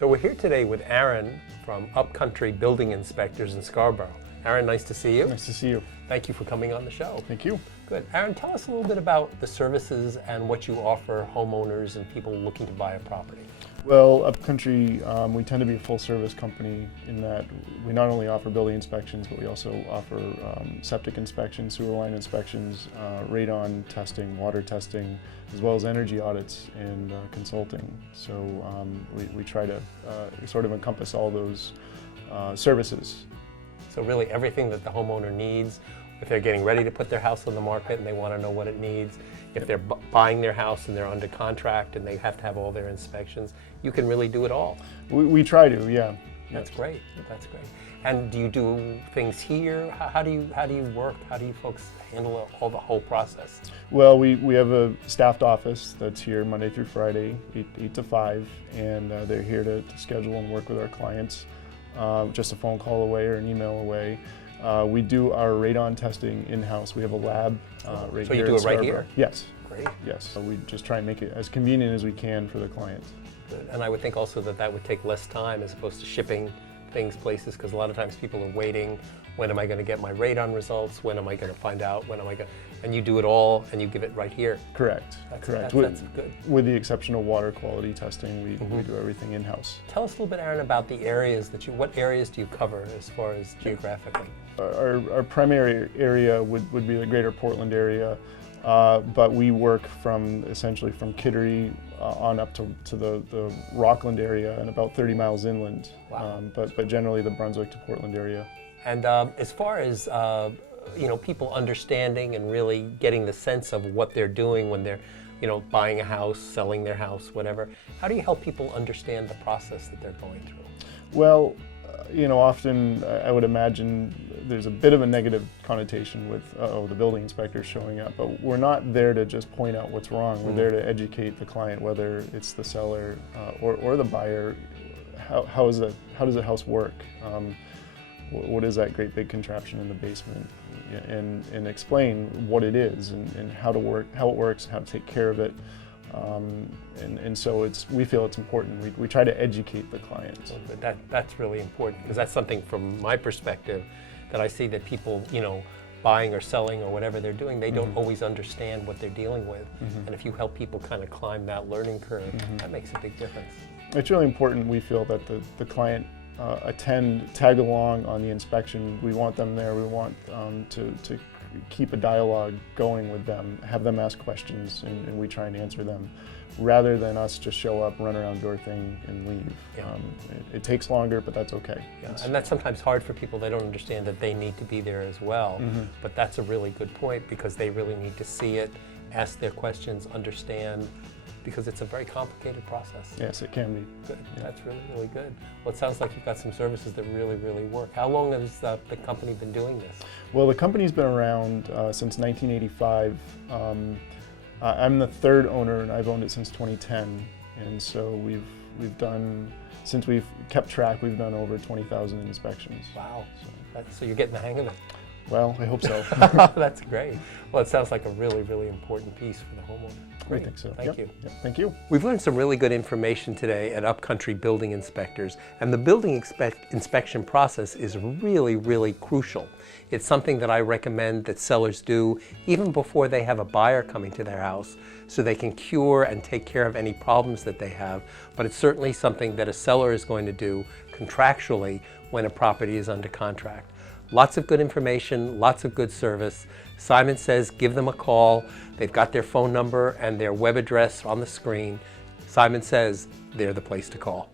So we're here today with Aaron from Upcountry Building Inspectors in Scarborough. Aaron, nice to see you. Nice to see you. Thank you for coming on the show. Thank you. Good. Aaron, tell us a little bit about the services and what you offer homeowners and people looking to buy a property. Well, Upcountry, we tend to be a full-service company in that we not only offer building inspections, but we also offer septic inspections, sewer line inspections, radon testing, water testing, as well as energy audits and consulting. So we try to sort of encompass all those services. So really everything that the homeowner needs, if they're getting ready to put their house on the market and they want to know what it needs, if they're buying their house and they're under contract and they have to have all their inspections, you can really do it all. We try to, yeah. That's great. That's great. And do you do things here? How do you work? How do you folks handle the whole process? Well, we have a staffed office that's here Monday through Friday, 8 to 5, and they're here to schedule and work with our clients. Just a phone call away or an email away. We do our radon testing in-house. We have a lab right here. So you do it right here? Yes. Great. Yes. So we just try and make it as convenient as we can for the client. Good. And I would think also that would take less time as opposed to shipping things places, because a lot of times people are waiting. When am I going to get my radon results? When am I going to find out? When am I going to... And you do it all and you give it right here. Correct. Correct. That's good. With the exception of water quality testing, we do everything in-house. Tell us a little bit, Aaron, about the areas what areas do you cover as far as geographically? Our primary area would be the greater Portland area, but we work essentially from Kittery on up to the Rockland area and about 30 miles inland. Wow. But generally the Brunswick to Portland area. And as far as people understanding and really getting the sense of what they're doing when they're buying a house, selling their house, whatever, how do you help people understand the process that they're going through? Well, often I would imagine there's a bit of a negative connotation with, the building inspector showing up, but we're not there to just point out what's wrong. We're there to educate the client, whether it's the seller or the buyer. How does a house work? What is that great big contraption in the basement? And explain what it is and how it works, how to take care of it. And so we feel it's important. We try to educate the client. That's really important, because that's something from my perspective that I see that people, buying or selling or whatever they're doing, they don't always understand what they're dealing with. And if you help people kind of climb that learning curve, that makes a big difference. It's really important, we feel, that the client tag along on the inspection. We want them there. We want to keep a dialogue going with them, have them ask questions, and we try and answer them, rather than us just show up, run around door thing, and leave. Yeah. It takes longer, but that's okay. Yeah. And that's sometimes hard for people. They don't understand that they need to be there as well. But that's a really good point, because they really need to see it, ask their questions, understand, because it's a very complicated process. Yes, it can be. Good. Yeah. That's really, really good. Well, it sounds like you've got some services that really, really work. How long has the company been doing this? Well, the company's been around since 1985. I'm the third owner, and I've owned it since 2010. And so we've done, since we've kept track, we've done over 20,000 inspections. Wow. So you're getting the hang of it. Well, I hope so. That's great. Well, it sounds like a really, really important piece for the homeowner. Great. I think so. Thank you. Yep. Thank you. We've learned some really good information today at Upcountry Building Inspectors, and the building inspection process is really, really crucial. It's something that I recommend that sellers do even before they have a buyer coming to their house, so they can cure and take care of any problems that they have. But it's certainly something that a seller is going to do contractually when a property is under contract. Lots of good information, lots of good service. Simon says give them a call. They've got their phone number and their web address on the screen. Simon says they're the place to call.